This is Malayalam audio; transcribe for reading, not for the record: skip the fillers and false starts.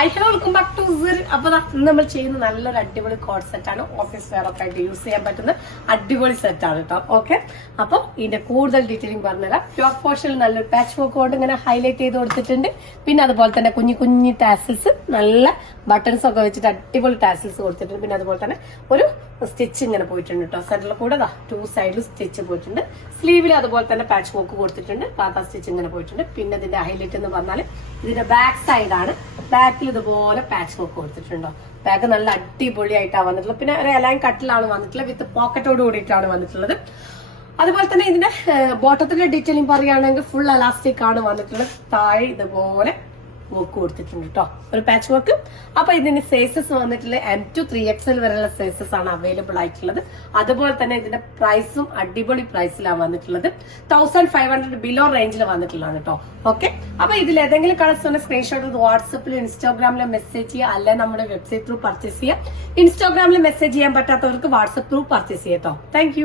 ഹലോ വെൽക്കം ബാക്ക് ടു സിർ. അപ്പൊ നമ്മൾ ചെയ്യുന്ന നല്ലൊരു അടിപൊളി കോഡ് സെറ്റ് ആണ്. ഓഫീസ് വെയർ ഒക്കെ ആയിട്ട് യൂസ് ചെയ്യാൻ പറ്റുന്ന അടിപൊളി സെറ്റ് ആണ് കേട്ടോ. ഓക്കെ, അപ്പൊ ഇതിന്റെ കൂടുതൽ ഡീറ്റെയിലിംഗ് പറഞ്ഞുതരാം. ടോപ്പ് പോർഷനിൽ നല്ലൊരു പാച്ച് വർക്ക് കൊണ്ട് ഇങ്ങനെ ഹൈലൈറ്റ് ചെയ്ത് കൊടുത്തിട്ടുണ്ട്. പിന്നെ അതുപോലെ തന്നെ കുഞ്ഞു കുഞ്ഞു ടാസിൽസ്, നല്ല ബട്ടൺസ് ഒക്കെ വെച്ചിട്ട് അടിപൊളി ടാസിൽസ് കൊടുത്തിട്ടുണ്ട്. പിന്നെ അതുപോലെ തന്നെ ഒരു സ്റ്റിച്ച് ഇങ്ങനെ പോയിട്ടുണ്ട് കേട്ടോ. സെന്ററിൽ കൂടെ 2 സൈഡിൽ സ്റ്റിച്ച് പോയിട്ടുണ്ട്. സ്ലീവിൽ അതുപോലെ തന്നെ പാച്ച് വർക്ക് കൊടുത്തിട്ടുണ്ട്. പാത്ത സ്റ്റിച്ച് ഇങ്ങനെ പോയിട്ടുണ്ട്. പിന്നെ ഇതിന്റെ ഹൈലൈറ്റ് എന്ന് പറഞ്ഞാൽ ഇതിന്റെ ബാക്ക് സൈഡാണ്. ബാക്കിൽ ഇതുപോലെ പാച്ച് വർക്ക് കൊടുത്തിട്ടുണ്ടോ. ബാക്ക് നല്ല അടിപൊളിയായിട്ടാണ് വന്നിട്ടുള്ളത്. പിന്നെ ഒരു എലൈൻ കട്ടിലാണ് വന്നിട്ടുള്ളത്, വിത്ത് പോക്കറ്റോട് കൂടിയിട്ടാണ് വന്നിട്ടുള്ളത്. അതുപോലെ തന്നെ ഇതിന്റെ ബോട്ടത്തിന്റെ ഡീറ്റെയിലിംഗ് പറയുകയാണെങ്കിൽ ഫുൾ എലാസ്റ്റിക് ആണ് വന്നിട്ടുള്ളത്. താഴെ ഇതുപോലെ വർക്ക് കൊടുത്തിട്ടുണ്ട് കേട്ടോ, ഒരു പാച്ച് വർക്ക്. അപ്പൊ ഇതിന്റെ സൈസസ് വന്നിട്ടുള്ള M to 3XL വരെയുള്ള സൈസസ് ആണ് അവൈലബിൾ ആയിട്ടുള്ളത്. അതുപോലെ തന്നെ ഇതിന്റെ പ്രൈസും അടിപൊളി പ്രൈസിലാണ് വന്നിട്ടുള്ളത്. 1500 ബിലോ റേഞ്ചിൽ വന്നിട്ടുള്ളതാണ് കേട്ടോ. ഓക്കെ, അപ്പൊ ഇതിൽ ഏതെങ്കിലും കളേഴ്സിന്റെ സ്ക്രീൻഷോട്ട് വാട്സപ്പിലും ഇൻസ്റ്റാഗ്രാമിലും മെസ്സേജ് ചെയ്യുക, അല്ലെ നമ്മുടെ വെബ്സൈറ്റ് ത്രൂ പർച്ചേസ് ചെയ്യുക. ഇൻസ്റ്റാഗ്രാമിൽ മെസ്സേജ് ചെയ്യാൻ പറ്റാത്തവർക്ക് വാട്സപ്പ് ത്രൂ പർച്ചേസ് ചെയ്യാം കേട്ടോ. താങ്ക്